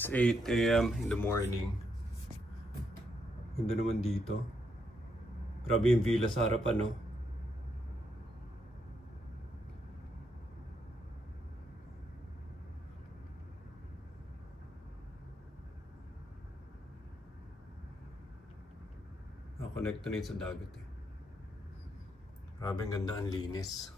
It's 8 AM in the morning. Ganda naman dito. Grabe yung villa sa harapan, no? Nakakonekto na yun sa dagat eh. Grabe ang ganda, ang linis.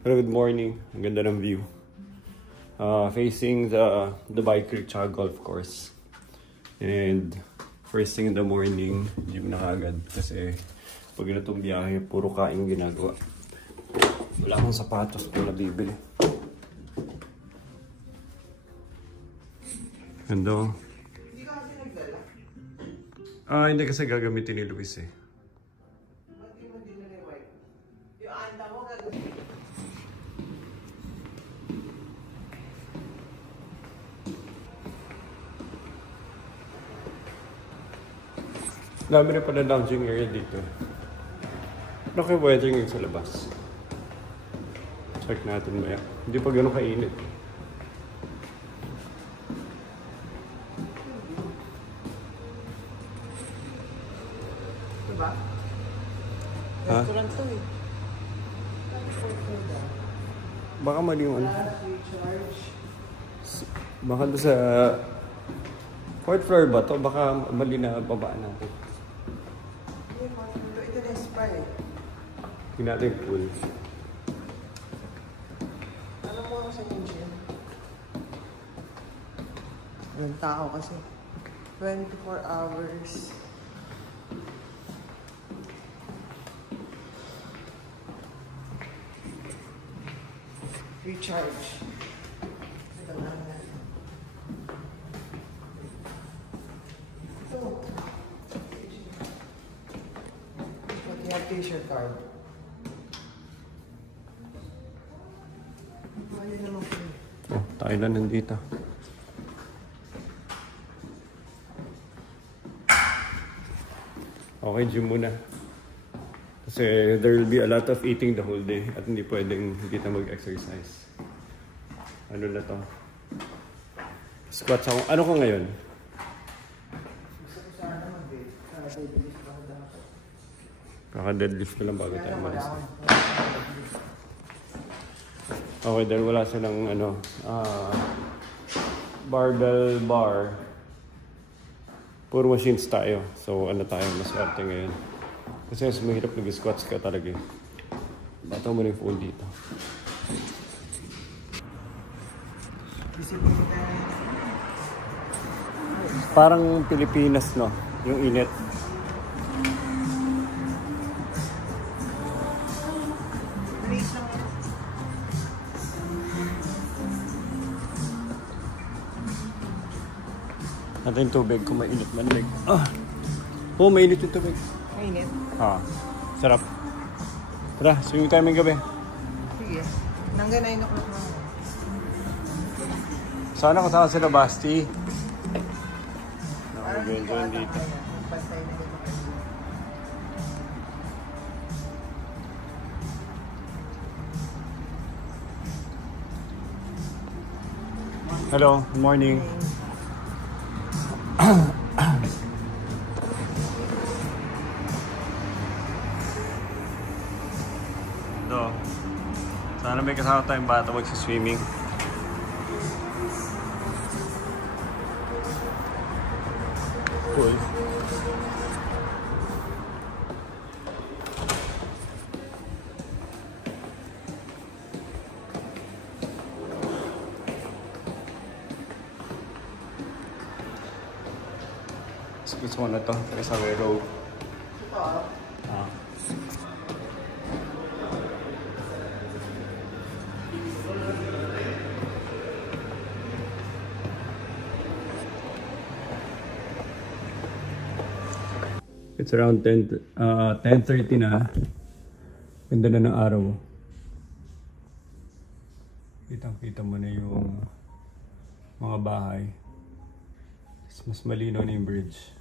Hello, good morning. Ang ganda ng view. Facing the Dubai Creek tsaka golf course. And first thing in the morning, gym na agad. Kasi pag ganitong biyahe, puro kain ginagawa. Wala akong sapatos po na bibili. Ganda. Hindi ka kasi nagdala? Hindi kasi gagamitin ni Luis eh. Ba't di mo dinala yung wife? Yung anta mo gagamitin. Dami na pala lounging area dito. Naka-weathering yung sa labas. Check natin maya. Hindi pa ganun kainit. Diba? Ha? Restaurant to eh. Baka mali yung ano. Recharge. Baka doon sa 4th floor ba to? Baka mali na babaan natin. Ito na spa eh. Tingnan natin yung pool. Alam mo ako sa engine? Walang tao kasi. 24 hours. Recharge. Ito na nga. Ito. Pati yung t-shirt card. Ano naman po? Oh, tayo na nandito. Okay, gym muna. Kasi there will be a lot of eating the whole day at hindi pwedeng hindi na mag-exercise. Ano na to? Squats ako. Ano ko ngayon? Gusto ko sana mag-date. Deadlift ako dapat. Kaka-deadlift ko lang bago tayo malis. Okay, dahil wala silang barbell bar. Puro machines tayo. So ano tayo, maswerte ngayon. Kasi mas mahirap nag-squats ka talaga. Bata mo na yung phone dito. Parang Pilipinas, no? Yung init. Natin yung tubig kung mainit man. Oh, mainit yung tubig. Mainit? Sarap. Tara, swimming tayo may gabi. Sige. Hanggang 9 o'clock na. Sana kasama sila Basti. Nakag-enjoy dito. Pantay na yung mga. Hello, good morning. Sana may kasama tayong bata magsiswimming. Cool. Gusto ko na to, sa may rope. It's around 10:30 na. Ganda na ng araw. Kitang-kita mo na yung mga bahay. Mas malinaw na yung bridge.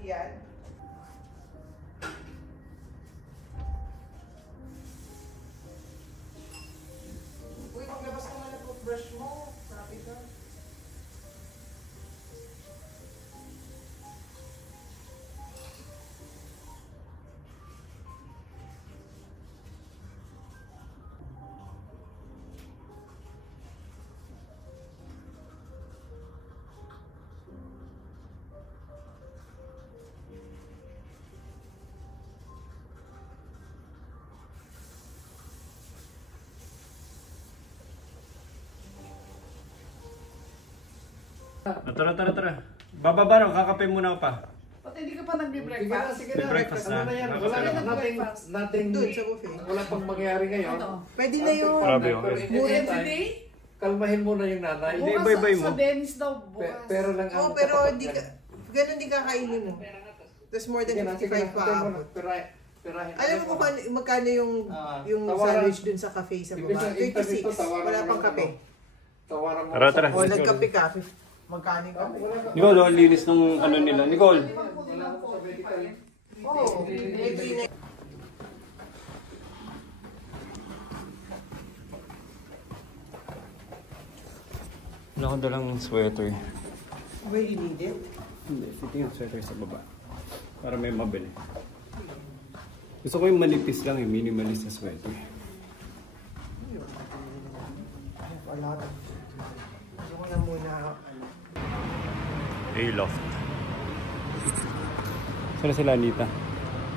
Yan. Uy, maglabas ka nga ng toothbrush mo. Sabi ka. Tara. Bababa raw, kakape muna pa. Ba't hindi ka pa nagbe-breakfast? Sige May breakfast na. Ano na yan? Breakfast Wala na. nating doon sa buffet. Wala pang mangyari ngayon. Ano? Pwede na yung... Grabe, okay. Everyday? Kalmahin muna yung nanay. Hindi, Bukas bye-bye mo. sa Dennis daw bukas. Pero lang Oo, pero hindi ka... Ganun din kakainin mo. Tapos more than 55 pa abot. Alam mo kung magkano yung sandwich dun sa cafe sa baba? 26. Wala pang kape. Tawaran mo. Tara. O, nagkape ka. Magkano yung kape? Nicole, ang linis ng ano nila. Nicole! Oo. Wala akong dalang sweater. Really need it? Hindi, fitting ang sweater sa baba. Para may mabili. Gusto ko yung manipis lang, yung minimalist na sweater. Wala. Gusto ko na muna, A-Loft. Saan sila, Anita?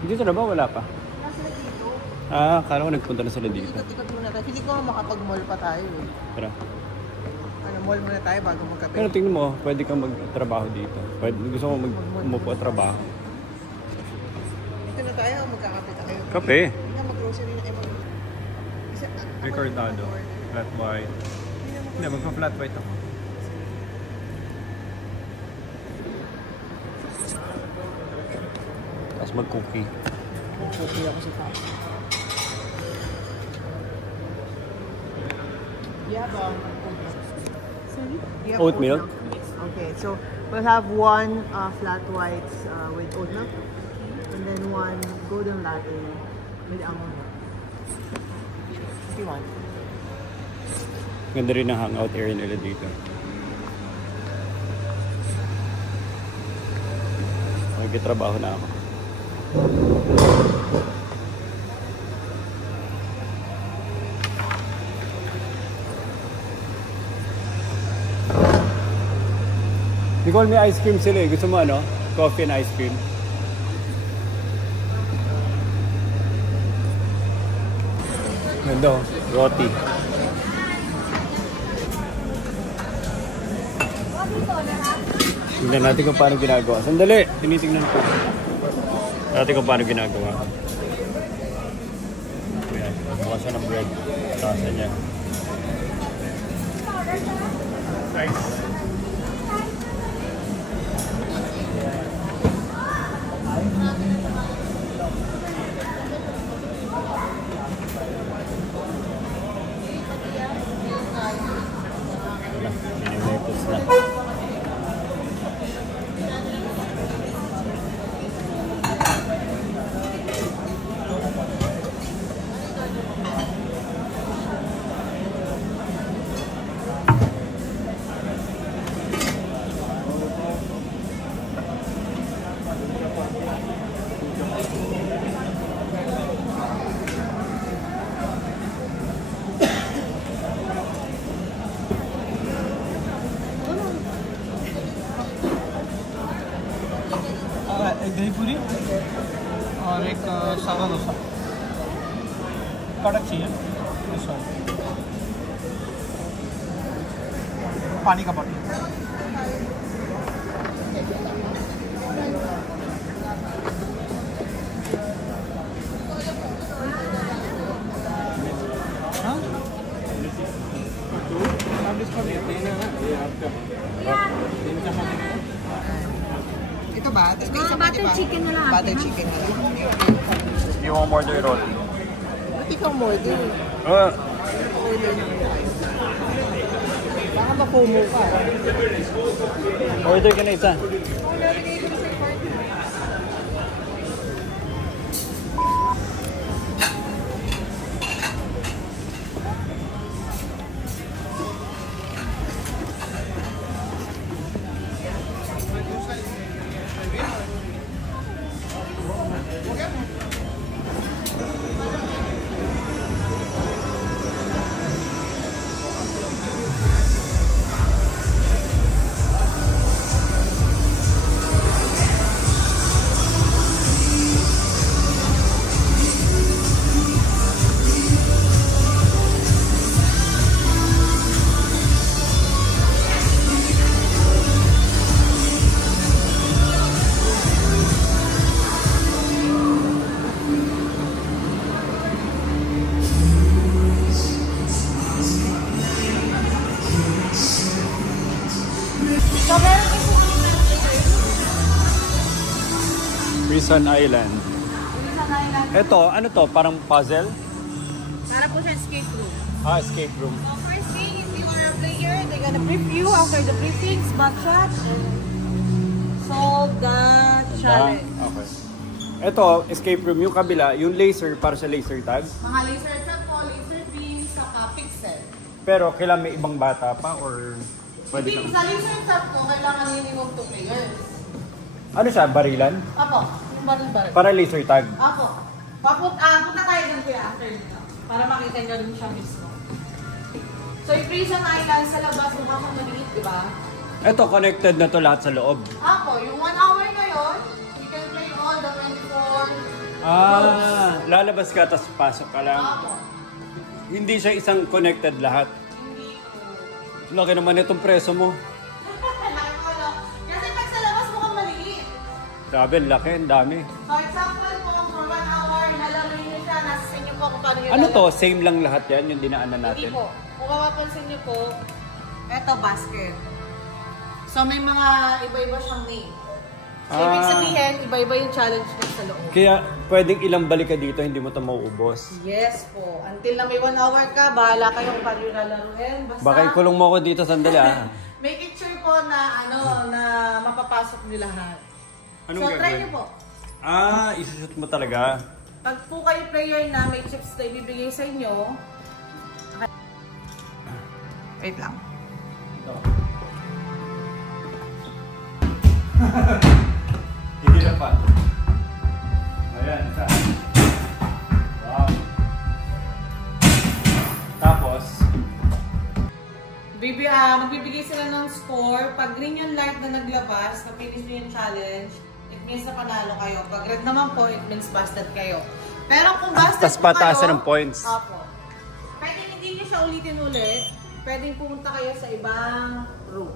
Dito na ba? Wala pa? Nasa dito. Akala ko nagpunta na sila dito. Ikot-ikot muna tayo. Hindi ko nga makapag-mall pa tayo. Tara. Mall muna tayo bago magkape. Pero tingnan mo, pwede kang magtrabaho dito. Gusto mo umupo at trabaho. Dito na tayo, magkakape tayo. Kape? Hindi na mag-grocery na. Recordado. Flat white. Hindi, magpa-flat white ako. Tapos mag-cookie. Mag-cookie ako sa tayo. Yeah, ba? Sorry? You have Oat milk? Okay, so we'll have one flat whites with oat milk. And then one golden latte with almond milk. If you want. Ganda rin ang hangout area nila dito. Magkitrabaho na ako. Nicole, may ice cream sila eh. Gusto mo ano? Coffee and ice cream. Ganda oh. Roti. Tignan natin kung paano ginagawa. Sandali! Tinitingnan ko. Natin kung paano ginagawa. Ayan. Buka siya ng bread. Tasa niya. Nice. Wala. Minimetos na. एक दही पूरी और एक सादा डोसा कड़क चाहिए पानी का बॉटल हाँ आप इसका देते हैं ना ये आपका Ito ba? Butter chicken na lang. Butter chicken na lang. You want more the roti? Pati kang order. Order na tayo. Baka makumo ka. Order ka na isa. Wilson Island. Wilson Island. Ito, ano to? Parang puzzle? Para po siya escape room. Ah, escape room. So first thing, if you are a player, they're gonna brief you after the briefing, spot shot, and solve the challenge. Okay. Ito, escape room. Yung kabila, yung laser, para sa laser tag. Mga laser shot po, laser beam, saka pixel. Pero kailangan may ibang bata pa or pwede Hindi, kang... sa laser shot po, kailangan minimum 2 players. Ano siya? Barilan? Apo, yung baril-baril. Para laser tag. Apo. Punta tayo dyan kuya after dito. Para makita nyo rin siya mismo. So, yung Wilson Island sa labas, mukha siyang maliit, di ba? Ito, connected na to lahat sa loob. Apo, yung 1 hour ngayon, you can play all the 24 Lalabas ka, tapos pasok ka lang. Apo. Hindi siya isang connected lahat. Hindi po. Laki naman itong preso mo. Kasi pag sa labas mukhang maliit. Sabi, laki, ang dami. So, example po, for 1 hour, nalaro nyo siya, nasa sa inyo po kung paano nyo Ano to? lalaro. Same lang lahat yan, yung dinaanan Hindi natin? po. Kung mapapansin nyo po, eto basket. So, may mga iba-iba siyang name. So, ibig sabihin, iba-iba yung challenge niya sa loob. Kaya pwedeng ilang balik ka dito, hindi mo ito mauubos. Yes po. Until na may 1 hour ka, bahala kayong paano yung lalaruin. Basta, Baka ikulong mo ako dito sandali make it sure po na, na mapapasok nyo lahat. Anong so, try gagawin? nyo po. Isushoot mo talaga. Pag po kayo player na may chips na ibibigay sa inyo, wait lang. Ito. Hindi na pa. Ayan, isa. Wow. Tapos, Magbibigay sila ng score. Pag green yung light na naglabas, na finish nyo yung challenge, it means na panalo kayo. Pag red naman po, it means busted kayo. Pero kung busted tas po kayo, pataasan ng points. Opo. Pwede hindi nyo siya ulitin ulit. Pwedeng pumunta kayo sa ibang room.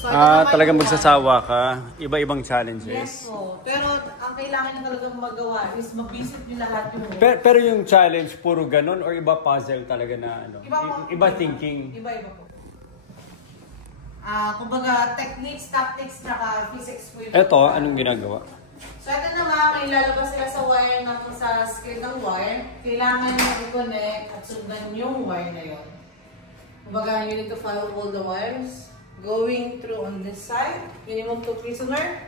So, ito naman talagang yung magsasawa ka. Iba-ibang Yes challenges. po. Pero ang kailangan nyo talagang magawa is mag-visit nyo lahat yung room. Pero yung challenge, puro ganun or iba puzzle talaga na ano? Iba thinking. Iba-iba po. Kumbaga, techniques, tactics, tsaka physics po yung... Eto, anong ginagawa? So, ito naman, may lalabas sila sa wire na sa screen ng wire. Kailangan nyo i-connect at sundan yung wire na yun. Kumbaga, you need to follow all the wires. Going through on this side. Minimum 2 prisoner.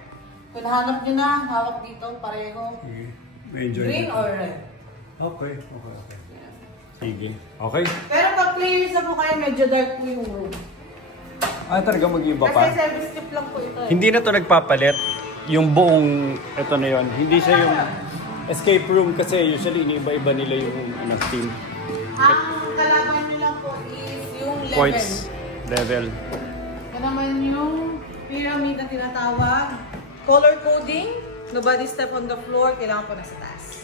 Kung nahanap nyo na, hawak dito, pareho. Medyo Green or red. Okay. Sige. Okay. Pero pag players na po kayo, medyo dark po yung room. Talaga mag-iba Kasi pa? service tip lang po ito. Hindi na to nagpapalit. Yung buong, ito na yon. Hindi siya yung escape room kasi usually iniiba-iba nila yung team. Ang kalaban nyo lang po is yung level. Points. Level. Ito naman yung pyramid na tinatawag. Color coding. Nobody step on the floor. Kailangan po nasa taas.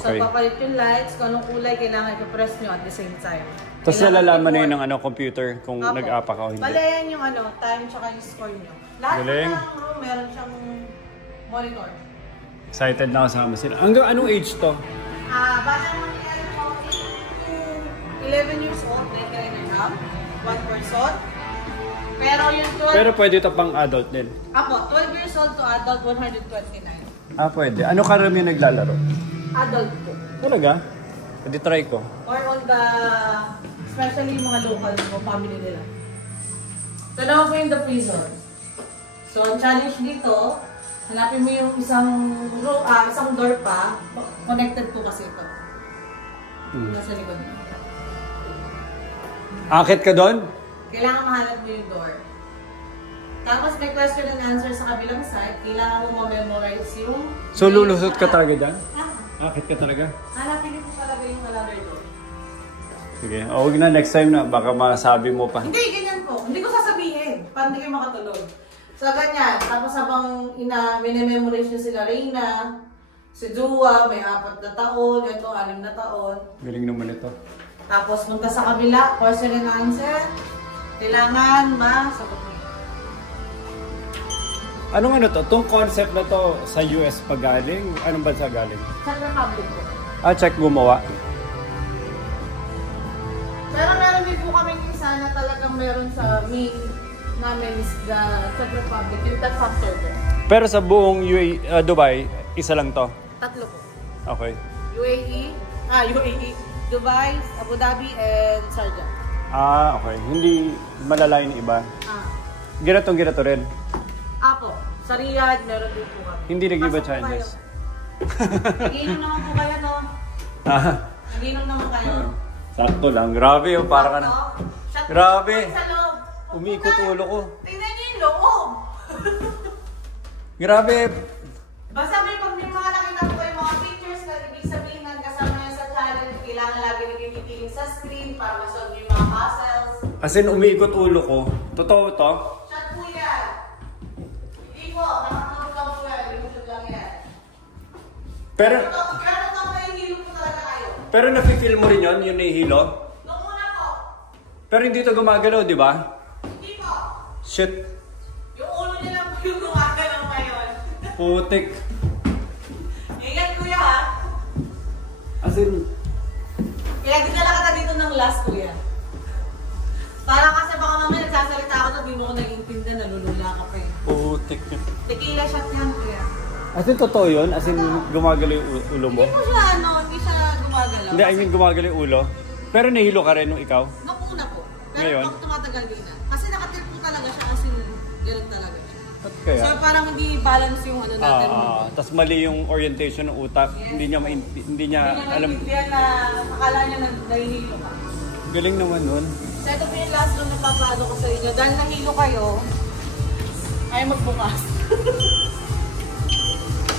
Okay. So, papalit yung lights. Kung anong kulay, kailangan i-press nyo at the same time. Tapos nalalaman na yun ng computer kung nag-apa ka o hindi. Balayan yung time tsaka yung score nyo. Lahat Galing. ng room meron siyang monitor. Excited na kasama sila. Anong age to? Bata mo nila po 8 to 11 years old. 99 gram. 1 person. Pero yung 12... Pero pwede ito pang adult din. Apo, 12 years old to adult, 129. Pwede. Ano karami naglalaro? Adult po. Talaga? Pwede try ko. Or on the, especially yung mga local po, family nila. Ito naman po yung the prison. So, ang challenge dito, hanapin mo yung isang door pa, connected po kasi ito. Nasa likod mo. Akit ka doon? Kailangan mahanap mo yung door. Tapos may question and answer sa kabilang side, kailangan mo ma-memorize yung... So lulusot ka talaga dyan? Akit ka talaga? Hanapin mo talaga yung another door. Sige. Huwag na next time na. Baka masabi mo pa. Hindi, ganyan po. Hindi ko sasabihin. Para hindi kayo makatulog. So, ganyan. Tapos habang minememorize nyo sila Reyna, si Jua, may 4 na taon, ito 6 na taon. Galing naman ito. Tapos punta sa kabila, question and answer. Kailangan masagot nyo. Anong ano to? Itong concept na to sa US pa galing? Anong bansa galing? Czech Republic po. Czech gumawa. Pero meron din po kaming isa na talagang meron sa main namin is the Czech Republic, yung Tech Factor. Pero sa buong Dubai, isa lang to. Tatlo po. Okay. UAE, Dubai, Abu Dhabi, and Sharjah. Okay. Hindi malala yung iba. Girato rin. Apo, sa Riyadh, meron din po kami. Hindi nag-iba Pasok po charges. Nag-inom naman po kayo, no? Nag-inom naman kayo. Sakto lang. Grabe oh, para ka na. Shot Grabe. sa loob. Umiikot ulo ko. Tingnan niyo yung loob. Grabe. Basta pag may mga nakita po kayo mga pictures na ibig sabihin na kasama niya sa challenge, kailangan lagi nagtitiling sa screen para masolve yung mga puzzles. As in, umiikot ulo ko. Totoo to? Shot po yan. Hindi po, nakatulog lang po yan. Ilusog lang yan. Pero nahihilo po talaga kayo. pero nafe-feel mo rin yun, yung nahihilo? Nung una po, Pero hindi to gumagalaw, di ba? hindi po. Shit. Yung ulo niya lang po yung gumagalaw ngayon. Putik. Ingat kuya ha. As in, Pinagdala ka dito ng last kuya. Para kasi baka mamaya nagsasalita ako na di mo ko nag-intindihan, nalulula ka pa eh. putik. Tequila shot yan kuya. As in, totoo yun? As in, gumagalaw yung ulo mo? Hindi po siya hindi siya gumagalaw. Hindi, I mean, gumagalaw yung ulo. Pero nahilo ka rin nung ikaw? Nung una po. Pero Ngayon? pag tumatagal din na. Kasi nakatil po talaga siya kasi gano'n talaga siya. At kaya? So parang hindi balance yung ano natin. Tapos mali yung orientation ng utak. Yes. Hindi niya Hindi niya alam. maintindihan na akala niya nahihilo ka. Galing naman nun. So ito po yung last room na papaano ko sa inyo. Dahil nahilo kayo, ay magbukas.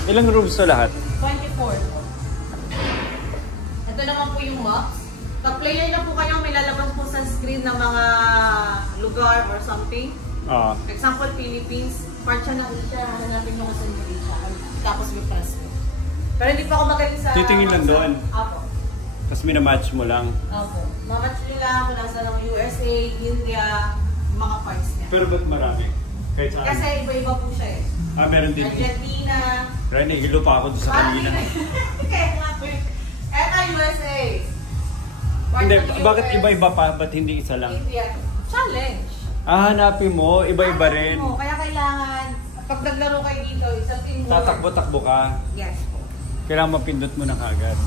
Ilang rooms to lahat? 24 po. Ito naman po yung maps. Pag player na po kayo, may lalabas po sa screen ng mga lugar or something. Example, Philippines. Part siya ng Asia. Hanapin nyo kasi yung Asia. Tapos may press mo. Pero hindi pa ako magaling sa... Titingin lang doon? Apo. Tapos minamatch mo lang. Opo. Mamatch nyo lang kung nasa ng USA, India, mga parts niya. Pero ba't marami? Kahit saan? Kasi iba-iba po siya eh. Meron din. Argentina. Kaya nahihilo pa ako doon sa kanina. Kaya nga po eh. Eto USA. Part Hindi, ng bakit US, iba-iba pa? Ba't hindi isa lang? India. Challenge. Hanapin mo, iba-iba rin. Mo. Kaya kailangan, pag naglaro kayo dito, isang team mo. Tatakbo-takbo ka. Yes po. Kailangan mapindot mo na kagad.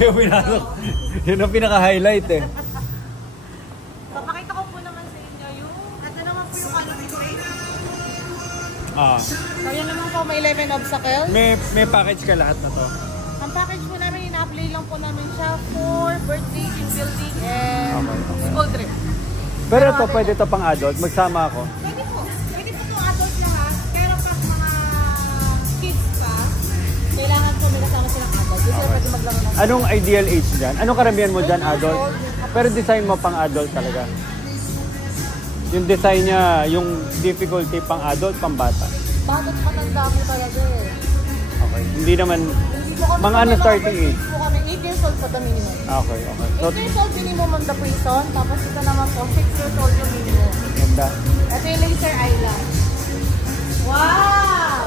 Yung pinasok. Yun ang pinaka-highlight eh. Papakita ko po naman sa inyo yung, ito naman po yung ano dito eh. So yan naman po, may 11 obstacles. May package ka lahat na to. Ang package po namin, ina-apply lang po namin siya for birthday, team building, and school trip. Pero ito, pwede ito pang adult. Magsama ako. Pwede po. Pwede po itong adult lahat. Pero pag mga kids pa, kailangan po may kasama silang adult. Hindi sila pwede maglaro ng Anong ideal age dyan? Anong karamihan mo dyan, adult? Pero design mo pang adult talaga. Yung design niya, yung difficulty pang adult, pang bata. Bakit matanda po talaga eh. Okay. Hindi naman, Hindi po kami mga ano starting age? po kami 8 years old sa the minimum. Okay, okay. So, 8 years old minimum on the prison, tapos ito naman po 6 years old yung minimum. ganda. Ito yung Laser Island. Wow!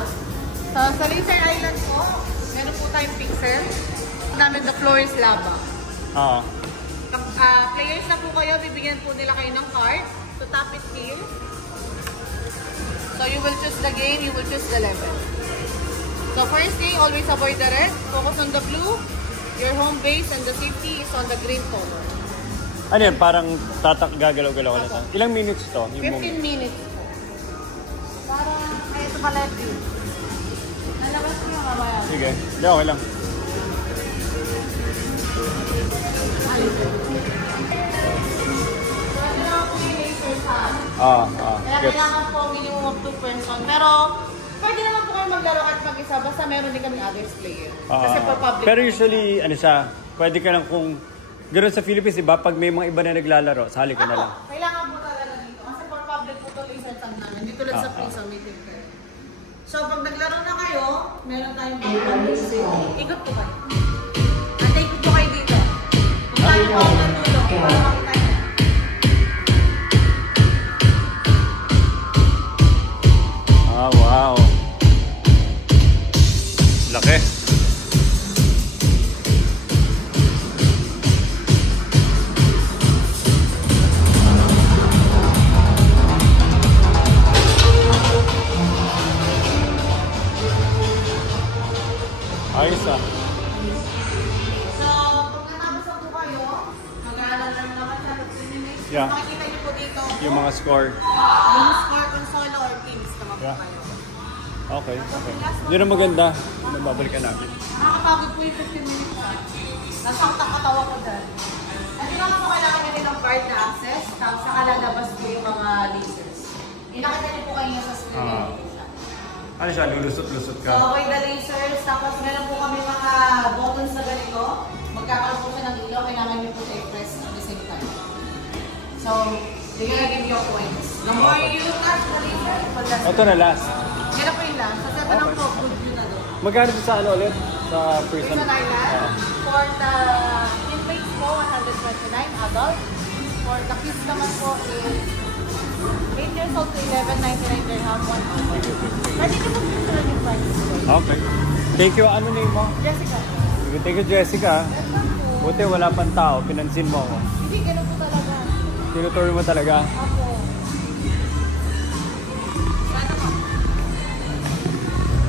So sa Laser Island po, meron po tayong picture. Namin the floor is lava. Players na po kayo, bibigyan po nila kayo ng card to tap it here. So you will choose the game, you will choose the level. So first thing, always avoid the red, focus on the blue. Your home base and the safety is on the green color. Ano yun? Parang gagalaw-galaw na tayo. Ilang minutes to? 15 minutes po. Parang, ay ito pala ito. Nalabas ko yung mamaya. Sige. Hindi, okay lang. So ito naman po yung laser tag. Kaya Gets. kailangan po minimum of 2 person. Pero, pwede naman po kayo maglaro at mag-isa. Basta meron din kami others player. Kasi for public. Pero usually, ano siya, pwede ka lang kung... Ganoon sa Philippines, iba? Pag may mga iba na naglalaro, sali ka na lang. Kailangan po talaga dito. Kasi for public po ito laser tag namin. Hindi tulad sa prison meeting kayo. So, pag naglaro na kayo, meron tayong public. Ikot po kayo. Antay po kayo dito. Kung tayo po ang natulog, para makita niyo. Wow. Laki. Yeah. Makikita niyo po dito. Yung mga score. Yung score kung solo or teams naman po Yeah. kayo. Okay, okay. Yun ang maganda. Babalikan namin. Nakakapagod po yung 15 minutes na. Nasa katawa ko dahil. At yun lang po kailangan nyo din ng card na access. Tapos saka lalabas po yung mga lasers. Inakita niyo po kayo sa screen. Ano siya? Lulusot-lusot ka? So, okay, the lasers. Tapos meron po kami mga buttons na ganito. Magkakaroon po siya ng ilaw. Kailangan niyo po siya i-press at the same time. So, they're gonna give you points. The more you touch the laser, the less. Ito na last. Yan na po yung last. Kasi ito lang po, good view na doon. Magkano sa ano ulit? Sa person? Prison Island. For the inmates po, 129 adult. For the kids naman po is 8 years old to 11, 99 dirham, 1 hour. Pwede niyo po pinasulan yung prices po. Okay. Thank you. Ano name mo? Jessica. Thank you, Jessica. Buti wala pang tao. Pinansin mo ako. Hindi, ganun po talaga. Tinutour mo talaga. Ako. Sana po.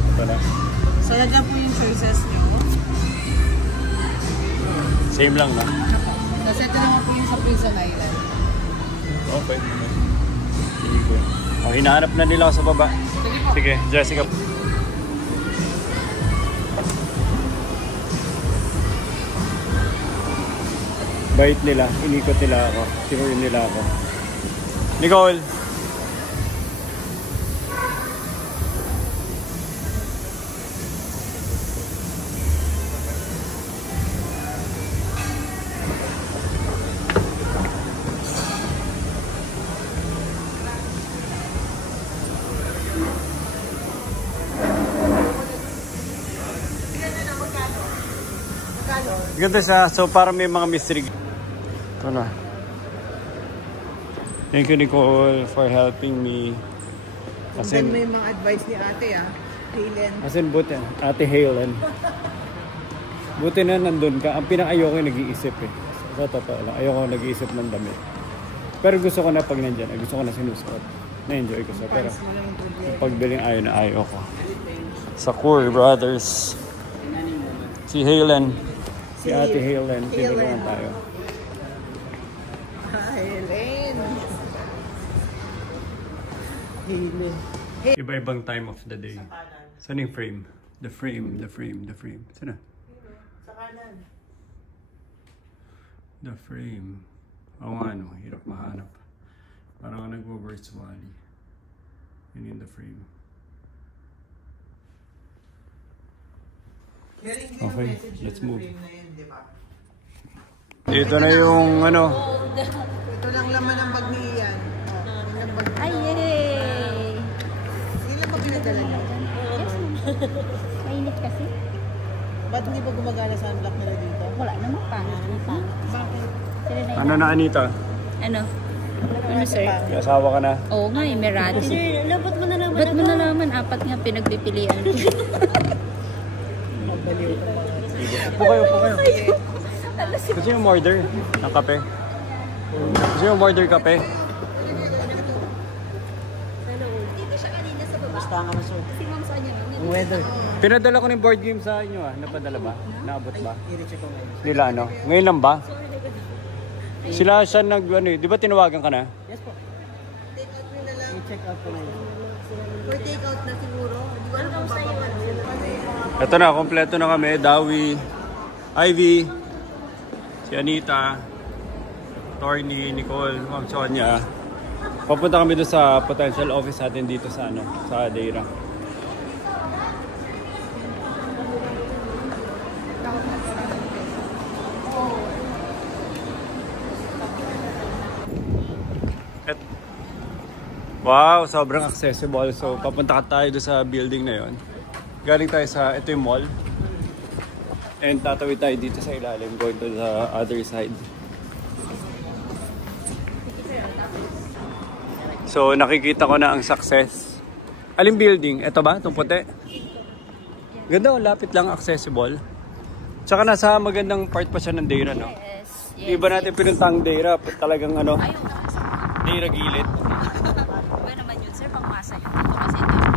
Ito na. So, yan dyan po yung choices nyo. Same lang na. Kasi ito naman po yung sa Prison Island. Okay. Oh, hinahanap na nila ako sa baba. Sige, Jessica. Bait nila. Inikot nila ako. Tinurin nila ako. Nicole! Ganda siya. So, parang may mga mystery. Ito na. Thank you, Nicole, for helping me. Then may mga advice ni ate Helen. As in, buti. Ate Helen. Buti na nandun ka. Ang pinaka-ayoko yung nag-iisip eh. Sa totoo lang. Ayoko nag-iisip ng damit. Pero gusto ko na pag nandyan. Gusto ko na sinusuot. Na-enjoy ko siya. Pero pagbiling ayaw ko. Sa Core Brothers. Si Helen. Si Ate Helen. Tinulungan tayo. Helen. Helen. Iba-ibang time of the day. Saan yung frame? The frame. Saan na? Sa kanan. The frame. Oo nga no, hirap mahanap. Parang nagwo-virtually. Yun yung the frame. Okay, let's move. Ito na yung ano. Ito lang laman ng bag ni Ian. Ay, yay! Ilan ba pinadala niya? Mainit kasi. Ba't hindi ba gumagana sa unlock nila dito? Wala naman pangit. Bakit? Sila na Ano na Anita? Ano? Ano, sir? May asawa ka na? Oo nga, Emirati. Sir, ba't mo nalaman? Ba't mo nalaman? Apat nga pinagpipilian. Magbaliw ka. Upo kayo. Gusto yung order ng kape? Gusto yung order kape? Dito siya kanina sa baba. Basta nga na, sir. Si ma'am saan yun? Weather. Pinadala ko ng board game sa inyo Napadala ba? Naabot ba? Nila ano? Ngayon lang ba? Sila siya di ba tinawagan ka na? Yes po. Take out mo na lang. I-check out ko na yun. For take out na siguro. Hindi ko alam kung bababa. Ito na, kompleto na kami. Dawi, Ivy, si Anita, Torny, Nicole, Ma'am Sonia. Papunta kami doon sa potential office natin dito sa sa Deira. Wow, sobrang accessible. So, papunta tayo doon sa building na yon. Galing tayo sa, ito yung mall. And tatawid tayo dito sa ilalim, going to the other side. So, nakikita ko na ang success. Aling building? Ito ba? Itong puti? Ganda, lapit lang, accessible. Tsaka nasa magandang part pa siya ng Deira, no? Yes. Iba natin pinuntang Deira, talagang Deira gilid. Iba naman yun, sir, pangmasa yun. Ito kasi ito yung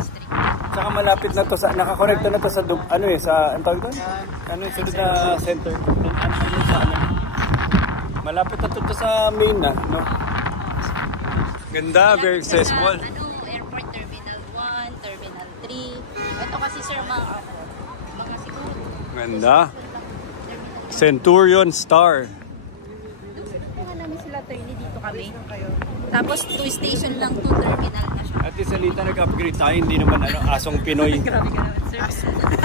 district. Tsaka malapit na to sa, nakakonekta na to sa, ang tawag doon? Sunod na center. Malapit na to sa main na, no? Ganda, very accessible. Airport Terminal 1, Terminal 3. Ito kasi sir, mga siguro. Ganda. Centurion Star. Kung namin sila attorney dito kami. Tapos 2 station lang, 2 terminal na siya. At Salita nag-upgrade tayo, hindi naman asong Pinoy. Grabe ka naman sir.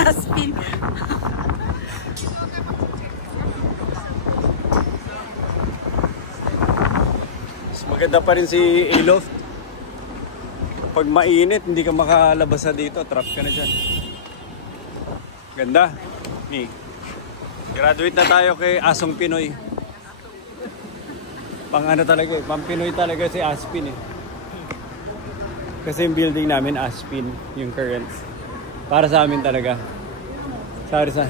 Aspin. Maganda pa rin si Aloft. Pag mainit, hindi ka makalabas na dito. Trap ka na dyan. Ganda. Graduate na tayo kay Asong Pinoy. Pang ano talaga, pang Pinoy talaga si Aspin eh. Kasi yung building namin, Aspin, yung current. Para sa amin talaga. Sorry sa...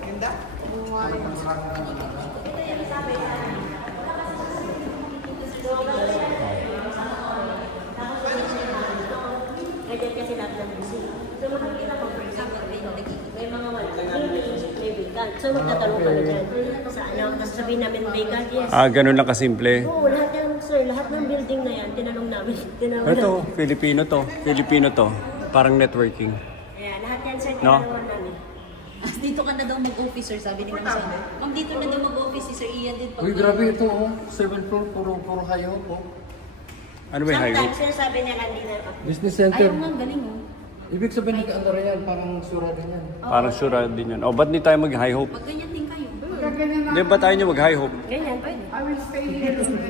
Ganda? Ganyan kasi lahat ng busy. So makikita ko, for example, may mga wala, may vacant. So magtatanong ka na dyan. Sa ano, kasi sabihin namin vacant, yes. Ganun lang kasimple. Oo, lahat yan, sir, lahat ng building na yan, tinanong namin. Ito, Filipino to. Parang networking. Ayan, lahat yan, sir, No? tinanong namin. Dito ka na daw mag-officer, sabi ni Ma'am Sandra. Ma'am, dito na daw mag-office si Sir Ian din. Uy, grabe ito, oh. 7th floor, puro hayo, oh. Ano ba yung highway? Sometimes, sinasabi nila hindi na ako. Business center. Ayaw nga, galing oh. Ibig sabihin, nag-andar yan, parang sura din yan. Parang sure din yun. O, ba't di tayo mag-high hope? Magganyan din kayo. Di ba tayo nyo mag-high hope? Ganyan, pwede.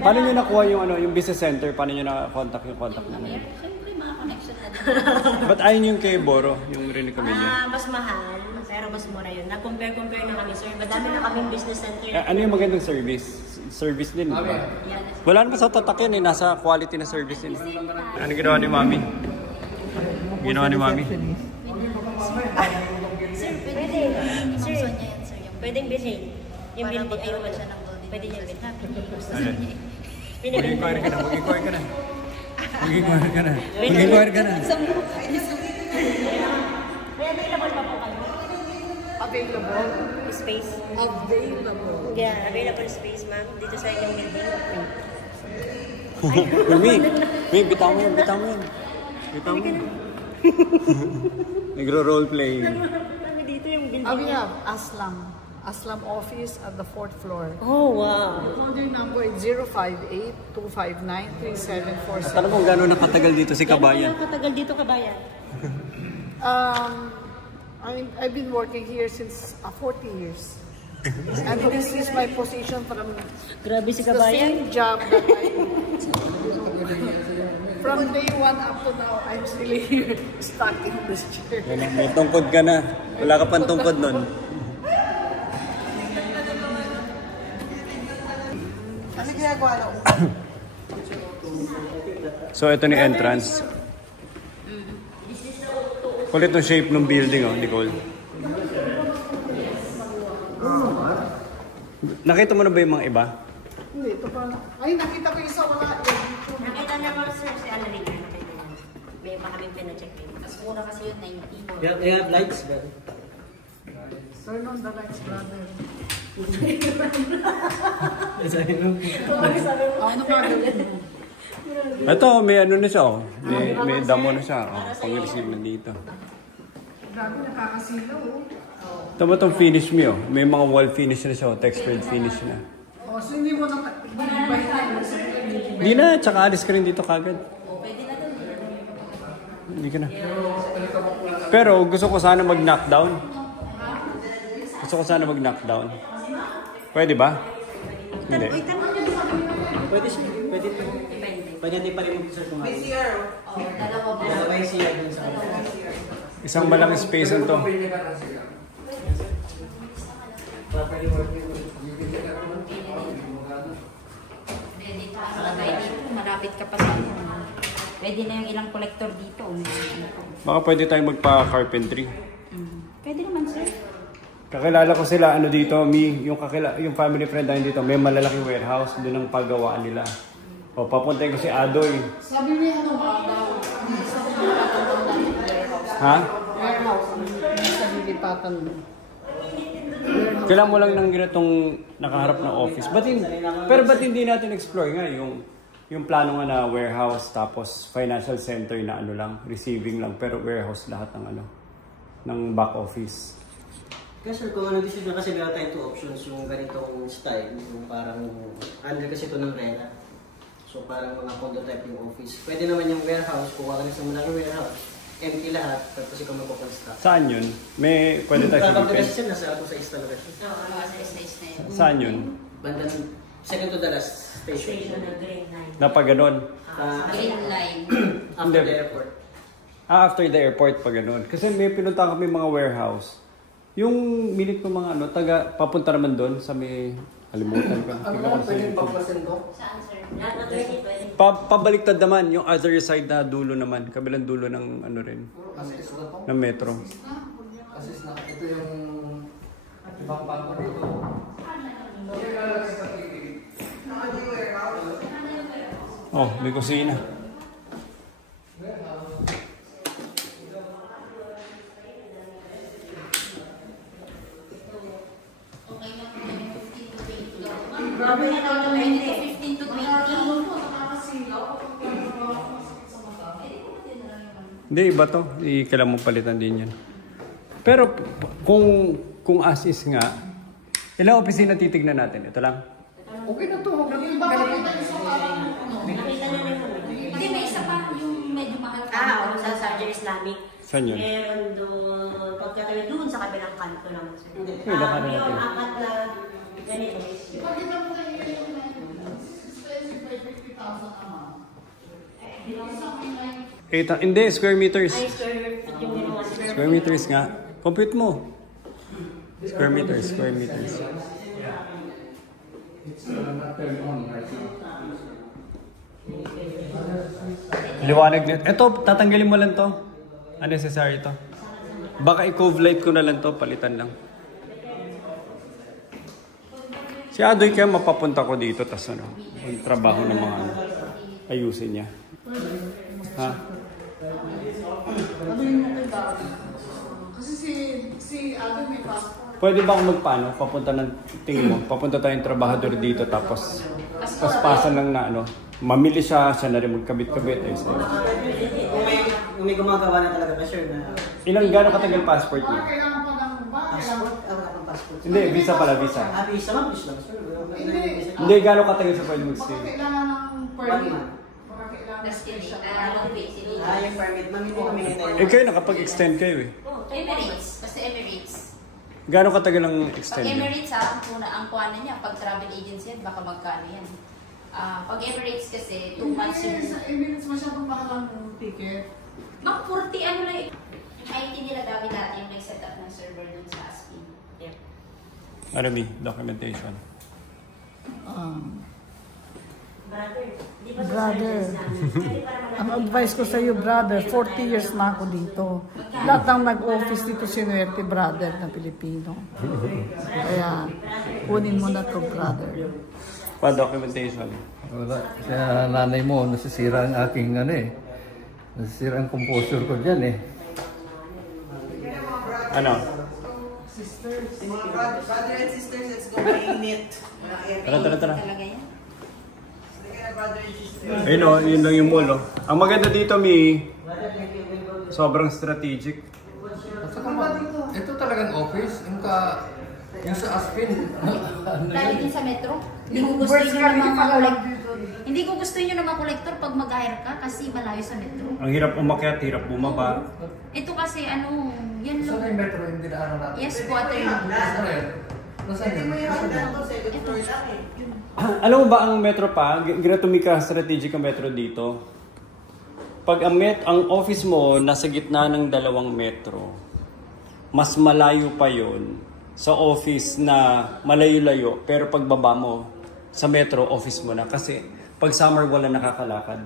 Paano nyo nakuha yung business center? Paano nyo na-contact yung contact nyo? Siyempre, mga connection na din. Ba't ayaw nyo yung kay Boro? Yung rinig kami nyo? Mas mahal, pero mas mura yun. Nag-compare na kami, sir. Madami na kaming business center. Ano yung magandang service? Service din, di ba? Wala naman sa tatak yan eh. Nasa quality na service din. Ano ginawa ni Mami? Ginawa ni Mami? Sir, pwede. Sir, pwedeng bilhin. Yung building, ayaw siya ng building. Pwede niya bilhin. Mag-inquire ka na. Mag-inquire ka na. May available pa po kayo? Available? Space? Available. Yeah, available space, ma'am. Dito sa inyong building. May, bitaw mo yun. Nagro-roleplay. Ano dito yung building? We have Aslam office at the 4th floor. Oh, wow. The phone number is 058-259-3747. Tanong mo gano'n nakatagal dito si Kabayan? Gano'n katagal dito, Kabayan? I've been working here since 40 years. And this is my position from Grabe si the Kabayan. same job that I from day 1 up to now, I'm still here, stuck in this chair. May tungkod ka na. Wala ka pang tungkod nun. Ano ginagawa na? So ito ni entrance. Kulit yung shape ng building, oh, Nicole. Nakita mo na ba yung mga iba? Hindi, ito pa. Ay, nakita ko yung sa wala. Nakita niya mo, sir, si Alarin. Nakita niya. May pa kaming pina-check in. Mas mura kasi yun, 90. You have lights, girl? Turn on the lights, brother. Ano ka gawin? Ito, may ano na siya, oh. May damo na siya. Oh, pag-receive na dito. Grabe, nakakasilaw, oh. Ito ba itong finish mo, oh? May mga wall finish na siya, oh. Textured finish na. Oh, so hindi mo na Hindi na, tsaka alis ka rin dito kagad. Hindi ka na. Pero gusto ko sana mag-knockdown. Pwede ba? Hindi. Pwede siya. Pwede natin pa rin mag-search kung ano. Dalawa yung CR dun sa kanila. Isang malaking space na to. Malapit ka pa sa pwede na yung ilang collector dito. Baka pwede tayong magpa-carpentry. Pwede naman sir. Kakilala ko sila ano dito, yung family friend namin dito, may malalaking warehouse doon ang paggawaan nila. O papuntahin ko si Adoy. Sabi niya ano ba daw? Sa warehouse. Ha? Warehouse. Sa lilipatan mo. Kailangan mo lang ng ganitong nakaharap na office. Pero ba't hindi natin explore nga yung plano nga na warehouse tapos financial center na ano lang, receiving lang, pero warehouse lahat ng ano, ng back office. Kasi kung ano decision kasi meron tayong two options, yung ganitong style, yung parang under kasi ito ng renta. So parang mga condo type yung office. Pwede naman yung warehouse, kuha ka na sa malaking warehouse, empty lahat, tapos ikaw magpakonstruct. Saan yun? May pwede tayo sa defense? Kasi nasa ako sa East talaga siya. Oo, nasa stage na yun. Saan yun? Bandang second to the last station. Station ng Green Line. Napaganon. Green line. After the airport. After the airport pa ganun. Kasi may pinunta kami mga warehouse. Yung minute ng mga ano, papunta naman doon sa may halimutan ko. Ano naman pwede papasin to? Saan, sir? Lahat ng 2020. Pabaliktad naman yung other side na dulo naman. Kabilang dulo ng ano rin. Assist na to? Ng metro. Assist na. Ito yung ibang bangko dito. Oh, may kusina. Grabe na lang ng 15 to 20. Hindi, iba to. Kailangan mo palitan din yan. Pero kung as is nga, ilang opisina titignan natin? Ito lang. Okay na to. Nakita na naman. Hindi, may isa pa yung medyo mahal ka. Oo, sa Surgery Islamic. Saan yun? Meron doon, pagkatayo doon sa kabilang kanto naman, sir. Kailangan natin. Yung apat na ganito. Hindi, square meters. Ay, sir, yung ginawa sir. Square meters nga. Compute mo. Square meters. Liwanag net. Ito, tatanggalin mo lang to. Unnecessary to. Baka i-cove light ko na lang to, palitan lang. Si Adoy kaya mapapunta ko dito, tas ano, yung trabaho ng mga ano, ayusin niya. Ha? Kasi si Alvin may passport. Pwede ba akong magpaano? Papunta ng tingin mo. Papunta tayong trabahador dito tapos paspasan lang na ano. Mamili siya na rin magkabit-kabit. Kung may gumagawa na talaga kasi na... Ilang gano'ng katagal passport niya? Kailangan pa lang ba? Passport? Wala kang passport. Hindi, visa pala, visa. Visa lang, please lang, sir. Hindi, gano'ng katagal siya pwede Baka mag-stay? kailangan ng 1 permit. month. Baka kailangan Tapos ng special. Yung permit. Mamili kami ngayon. Eh kayo, nakapag-extend kayo eh. Emirates. Basta Emirates. Gano'ng katagal ang Pag extend niya? Emirates ang kuha niya, pag travel agency yan, baka magkano yan. Pag Emirates kasi, 2 months yun. Sa Emirates masyadong mahal ang ticket. Mga 40 ano na yun. IT nila dati yung nag-set up ng server dun sa Aspin. Yep. Arami, documentation. Brother, di ba sa Brother. surgeons namin? Pwede para Ang advice ko sa iyo, brother, 40 years na ako dito. Lahat ng nag-office dito sinuwerte, brother, na Pilipino. Kaya, kunin mo na to, brother. Pa-documentation. Wala. Sa nanay mo, nasisira ang aking ano eh. Nasisira ang composure ko dyan eh. Ano? Mga brother and sisters, let's go mainit. Tara. Talaga yan. Sige na, brother and sisters. Ayun o, yun lang yung mall o. Ang maganda dito, sobrang strategic. At saka ito talagang office. Yung sa Aspin. Dahil din sa metro. Hindi ko gusto nyo na makolektor. Hindi ko gusto nyo na makolektor pag mag-hire ka kasi malayo sa metro. Ang hirap umakyat, hirap bumaba. Ito kasi ano, yan Saan lang. yung metro yung dinaanan natin? Yes, quarter. Nasaan yun? Nasaan Hindi mo yun? yung hagdan to, second floor lang eh. Alam mo ba ang metro pa? Ginatumika strategic ang metro dito. Pag ang office mo nasa gitna ng 2 metro, mas malayo pa yon sa office na malayo-layo, pero pagbaba mo sa metro, office mo na. Kasi pag summer, wala nakakalakad.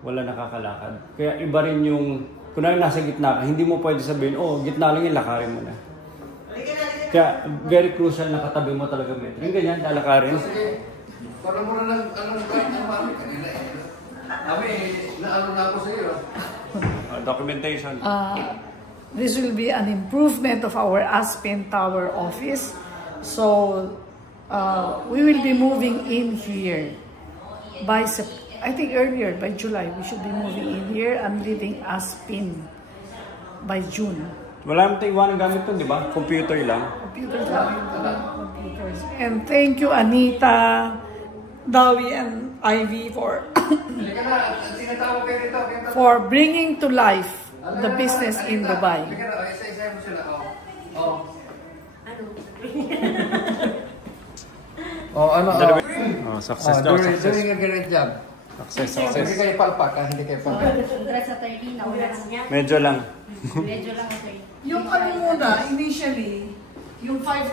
Wala nakakalakad. Kaya iba rin yung, kung nasa gitna ka, hindi mo pwede sabihin, oh, gitna lang yung lakarin mo na. Kaya very crucial na katabi mo talaga metro. Yung ganyan, lalakarin. Sige. Parang mo na anong kanina eh. Kami, naano na ako sa iyo. Documentation. This will be an improvement of our Aspen Tower office. So we will be moving in here by I think earlier, by July, we should be moving in here and leaving Aspen by June. Wala naman tayong iwanang gamit ito, di ba? Computer lang. Computers. And thank you, Anita, Dawi, and Ivy for bringing to life the business in Dubai. Success daw, success. Doing a great job. Success. Hindi kayo palpak, hindi kayo palpak. Congrats sa 30 na wala niya. Medyo lang. Medyo lang attorney. Yung ano muna, initially, yung 5,000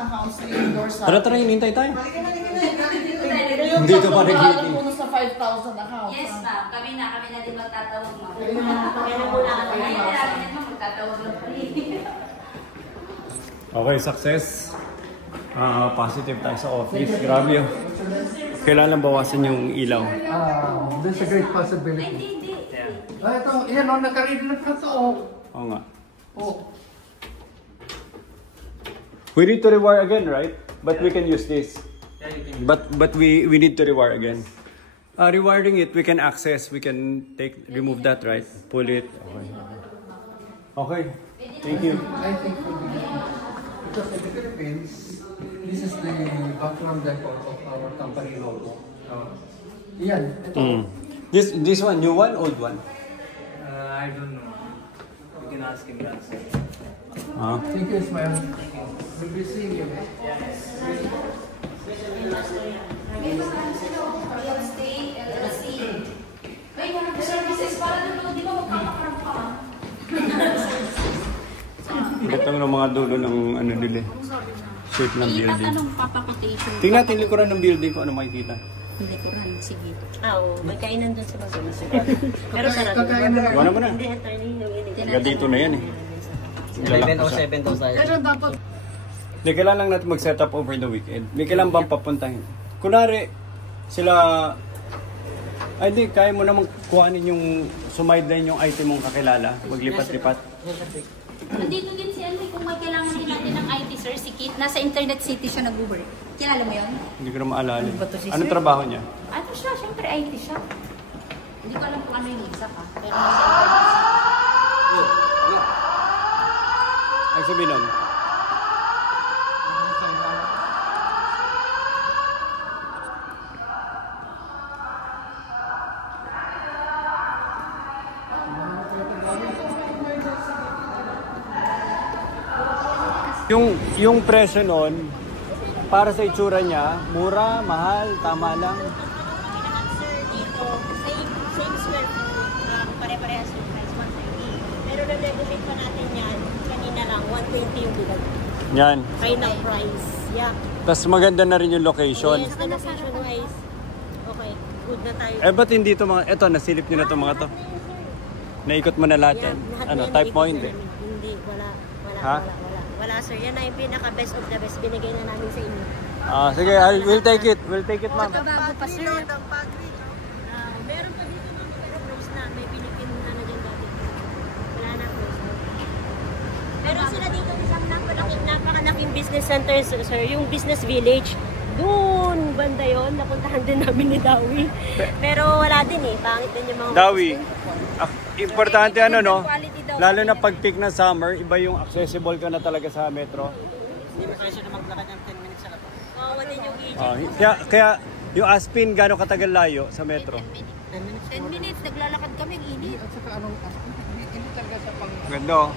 accounts na endorse sa Tara, hinintay tayo. Yung Dito pa pagpapaalam nag-meeting. muna sa 5,000 accounts. Yes, ma'am. Kami na din magtatawag, ma'am. Kaya na muna kami. Magtatawag lang po. Okay, success. Positive tayo sa office. Grabe yun. Kailangan bawasan yung ilaw. There's a great possibility. Ito, yan o, nakaread na ito. Oo nga. Oh. We need to rewire again, right? But we can use this. But we need to rewire again. Rewiring it, we can access. We can remove that, right? Pull it. Okay. Thank you. I think because in the Philippines, this is the background record of our company logo. Yan. This one, new one, old one? I don't know. You can ask him that. Thank you, Ismail. We'll be seeing you. Ito ng mga dulo ng ano nila. Shoot ng building. Anong papakotation? Tingnan natin likuran ng building kung ano makikita. Likuran, sige. Oo, may kainan doon sa bago. Pero sarap. Wala mo na. Hindi, attorney, yung inig. Hanggang dito na yan eh. 7:07 daw tayo. Pero dapat Hindi, kailangan lang natin mag-set up over the weekend. May kailangan bang papuntahin? Kunwari, sila... Ay, di, kaya mo namang kuhanin yung sumideline yung item mong kakilala. Maglipat-lipat. Nandito din si Elmi kung may kailangan din natin ng IT sir, si Kit. Nasa Internet City siya nag-work. Kilala mo yun? Hindi ko na maalala. Ano ba to si Anong sir? trabaho niya? Ano siya? Siyempre IT siya. Hindi ko alam kung ano yung isa ka. Pero nasa Internet City. Ay, sabihin nun. Yung presyo nun, para sa itsura niya, mura, mahal, tama lang. Sir, dito, same square foot, pare-parehas yung price, 130. Pero na-regulate pa natin yan, kanina lang, 120 yung bilag. Yan. Final price, yeah. Tapos maganda na rin yung location. Yes, the location-wise, okay, good na tayo. Eh, ba't hindi ito mga, eto, nasilip nyo na itong mga to? Naikot mo na lahat yan? lahat Ano, yan type mo, naikot hindi? namin. Hindi, wala, Ha? wala sir, yan na yung pinaka-best of the best, binigay na namin sa inyo. Sige, we'll take it. We'll take it, ma'am. Bago pa sir. Meron pa dito ma'am, pero close na. May binigyan na dyan dati. Wala na close na. Pero sila dito isang napakalaking business center sir. Yung business village. Doon, banda yun. Napuntahan din namin ni Dawi. Pero wala din eh. Pangit din yung mga Dawi, importante ano, no? quality daw. Lalo na pag peak ng summer, iba yung accessible ka na talaga sa metro. Hindi mo kayo siya na maglakad ng 10 minutes sa labas. Oo, din yung agent. Kaya yung Aspen, gano'ng katagal layo sa metro? 10 minutes, naglalakad kami, init. At saka anong, hindi talaga sa pang... Ganda, oh.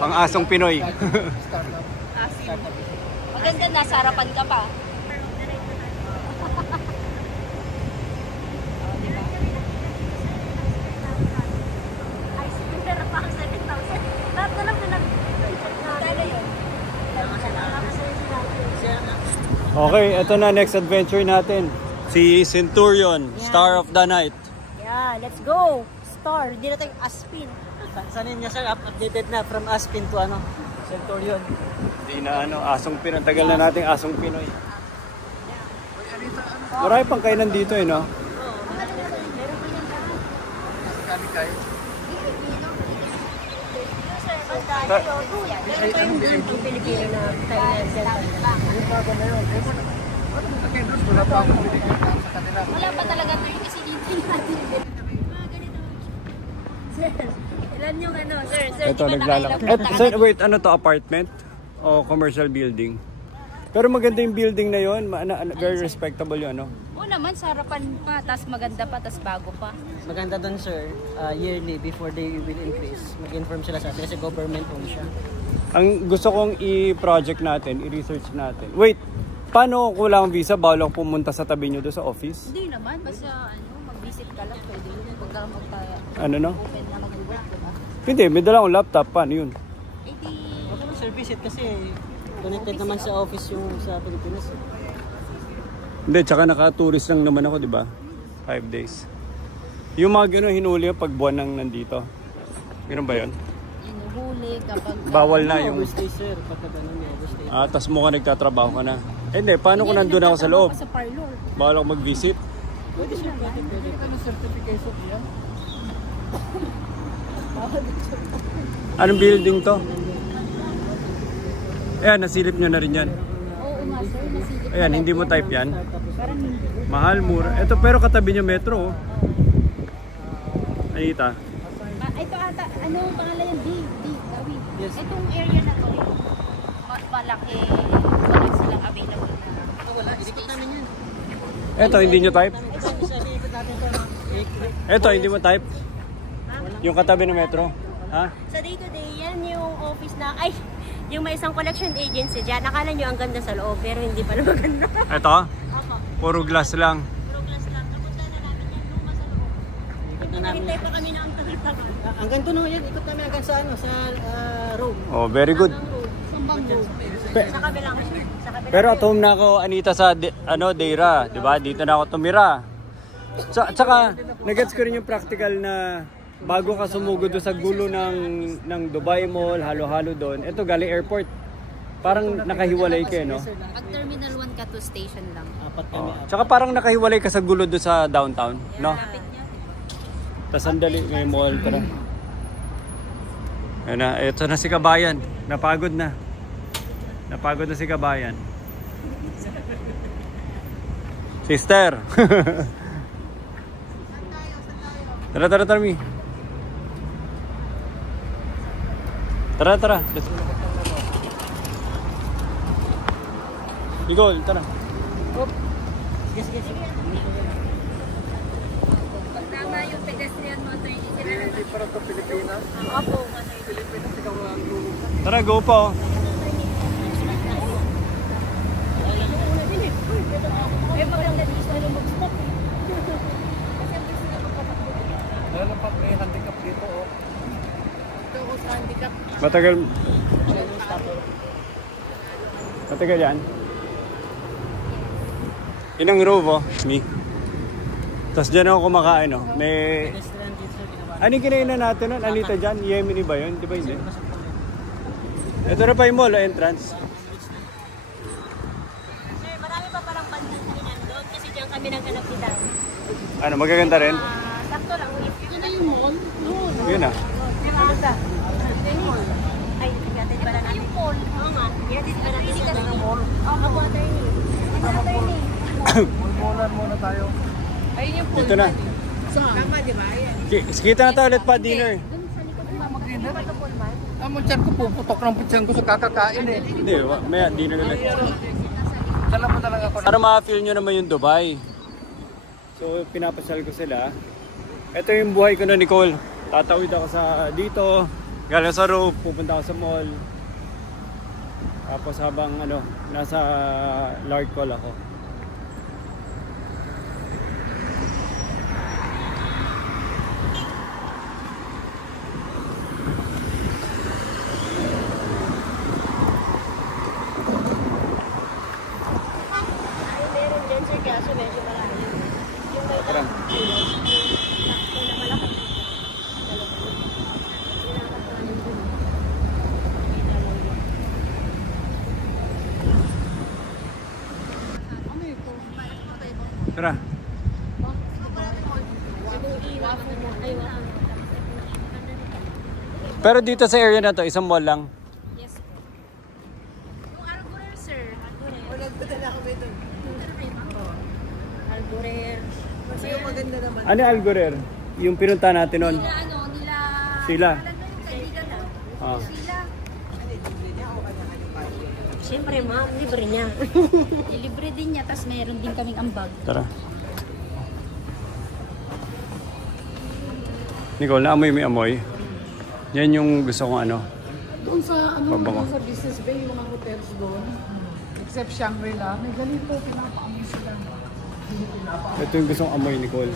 Pang asong Pinoy. Maganda, nasa harapan ka pa. Ay, pero parang 7,000. Lahat na lang pinag... Kaya yun. Okay, ito na next adventure natin. Si Centurion, Star of the Night. Yeah, let's go! Star, hindi na tayong Aspen. Sanin niya sir, updated na from Aspen to ano, Centurion. Hindi na ano, asong Pinoy. Tagal na nating asong Pinoy. Marami pang kainan dito eh, no? Wala pa talaga tayo kasi dito natin. Sir, ilan yung ano, sir? Sir, Ito, naglalakad. Sir, wait, ano to? Apartment? O commercial building? Pero maganda yung building na yun. Very respectable yun, ano? Oo naman, sa harapan pa, tas maganda pa, tas bago pa. Maganda doon sir, yearly before they will increase, mag-inform sila sa atin kasi government owned siya. Ang gusto kong i-project natin, i-research natin. Wait, paano kung wala akong visa, bawal akong pumunta sa tabi nyo doon sa office? Hindi naman, basta mag-visit ka lang, pwede yun. Huwag ka Ano no? open na mag-work, diba? Hindi, may dala akong laptop. Paano yun? Eh di... Okay lang sir, visit kasi connected naman sa office yung sa Pilipinas. Hindi, tsaka naka-tourist lang naman ako, di ba? 5 days. Yung mga gano'n hinuli pag buwan nang nandito. Gano'n ba yun? Inuhuli kapag... Bawal na yung... Overstay sir, pagka gano'n may overstay. Tas mukhang nagtatrabaho ka na. Eh, hindi, paano kung nandun ako sa loob? Sa parlor. Bawal ako mag-visit? Pwede sir, pwede. Ano certification niya? Anong building to? Ayan, nasilip nyo na rin yan. Oo nga sir, nasilip. Ayan, hindi mo type yan. Mahal, mura. Ito, pero katabi niya metro. Anita. Ito ata, ano ang pangalan yan? Gawi. Yes. Itong area na to, malaki, wala silang available na. Wala, ilikot namin yan. Ito, hindi nyo type? Ito, hindi mo type? Yung katabi ng metro? Ha? Sa day-to-day, yan yung office na, ay, yung may isang collection agency dyan. Akala nyo ang ganda sa loob, pero hindi pala maganda. Ito? Puro glass lang. Puro glass lang. Kapunta na namin yan, luma sa loob. Ikot na namin. Hintay pa kami na ang tagal-tagal. Hanggang to no, yan, ikot namin hanggang sa ano, sa road. Oh, very good. Sa kabilang. Sa kabilang. Pero at home na ako, Anita, sa Deira, di ba? Dito na ako tumira. Tsaka, nagets ko rin yung practical na bago ka sumugod doon sa gulo ng Dubai Mall, halo-halo doon. Ito, galing airport. Parang nakahiwalay kayo, no? Pag Terminal 1 ka to station lang. Apat kami. Tsaka parang nakahiwalay ka sa gulo doon sa downtown, no? Tapos sandali, may mall, tara. Ayan na, ito na si Kabayan. Napagod na. Napagod na si Kabayan. Sister! Tara, Mi. Tara. Igol, tara. Sige. Tama yung pedestrian motor, Hindi para sa Pilipinas. Opo. Pilipinas, ikaw lang ang Tara, go pa oh. Eh, maganda dito yung mag-stop. Lalo pa may handicap dito, oh. Ito ako sa handicap. Matagal yan. Inang Rove, oh. Mi. Tapos dyan ako kumakain, oh. May... Ano yung kinainan natin nun? Anita dyan? Yemeni ba yun? Di ba hindi? Ito na pa yung mall, entrance. Sir, marami pa palang pansin na doon kasi diyan kami naghanap ni Dad. Ano, magaganda rin? Sakto lang. Yun na yung mall. Yun ah. Ay, gatid pala natin. Yung mall. Oo nga. Gatid pala natin sa mall. Ako, attorney. Attorney. Mulmulan muna tayo. Ayun yung pool. Dito na. Tama, di ba? Ayan. Kita na tayo ulit pa dinner. Doon sa likod ng mag-dinner. Ang tiyan ko, puputok ng tiyan ko sa kakakain eh. Hindi, may dinner ulit. Dala mo talaga ako. Para ma-feel nyo naman yung Dubai. So, pinapasyal ko sila. Ito yung buhay ko na, Nicole. Tatawid ako sa dito. Galing sa Rove, pupunta ako sa mall. Tapos habang nasa Lark Call ako. Meron dyan, sir, kaso medyo malayo. Yung may Tara. malaki. Tara. Ay, Pero dito sa area na to, isang mall lang. Yes po. Yung Arborer, sir. Arborer. Wala na kami doon. Arborer. Kasi yung maganda naman. Ano yung Algorer? Yung pinunta natin nun? Nila ano, nila... Sila. Kaibigan na. Ah. Sila. Siyempre, ma'am, libre niya. Libre din niya, tapos mayroon din kaming ambag. Tara. Nicole, naamoy mo yung amoy? Yan yung gusto kong ano. Doon sa, ano, Mabango. doon sa Business Bay, yung mga hotels doon. Except Shangri-La, may ganito, pinapaamoy sila. Ito yung gusto kong amoy, Nicole.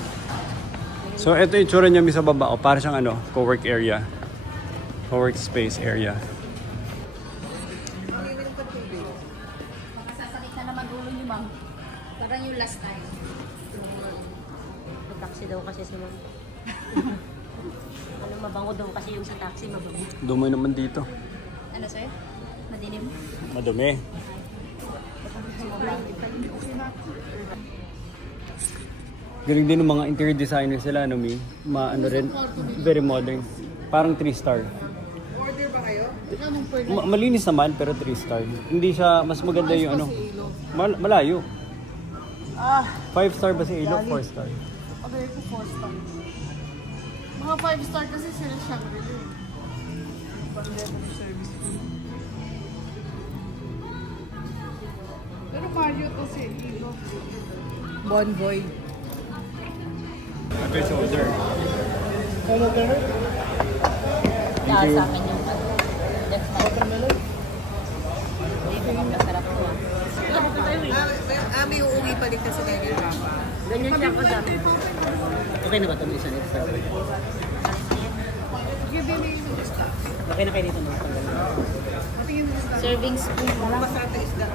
So, ito yung tsura niya sa baba. O, para siyang ano, co-work area. Co-work space area. Makasasakit na naman ulo niyo, ma'am. Parang yung last time. May taxi daw kasi si ma'am. Ano, mabango daw kasi yung sa taxi, mabango. Dumi naman dito. Ano, sir? Madilim? Madumi. Galing din ng mga interior designers sila, ano, Mi? Ano rin, very modern. Parang 3-star. Order ba kayo? Malinis naman, pero 3-star. Hindi siya, mas maganda yung ano. Malayo. 5-star ba si Ilo? 4-star. Okay, ko 4-star. Mga 5-star kasi sila Shangri-La. Pang-level service. Pero Mario to si Ilo. Bonvoy. Okay, so order. Dahil sa akin yung left side. Dito yung masarap ko. May uuwi pa rin kasi kayo yung papa. Ganyan siya ako dami. Okay na ba ito? Isa next time. Okay na kayo dito no? Serving spoon na lang. Masarap na isda.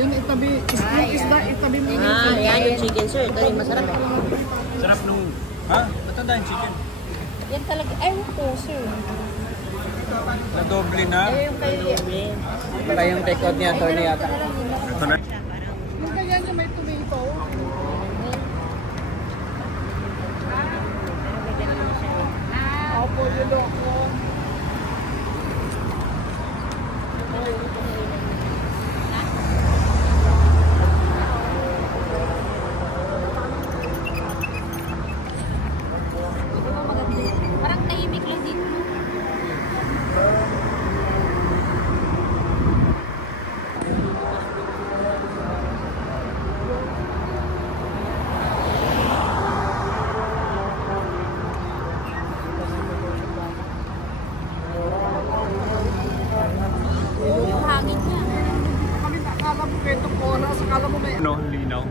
Yung itabi, yung isda, itabi mo. Yan yung chicken sir. Ito yung masarap. Sarap nung... Ha? Matanda yung chicken. Yan talaga. Ay, ko, sir. Nadoble na. Yung kayo. Baka yung take-out niya, attorney yata. Ito na. Yung kaya niya may tomato. Opo, yun ako. Parang tahimik lang dito. Yung hangin niya. Kami akala mo kwento ko oras, akala mo may Ano, linaw.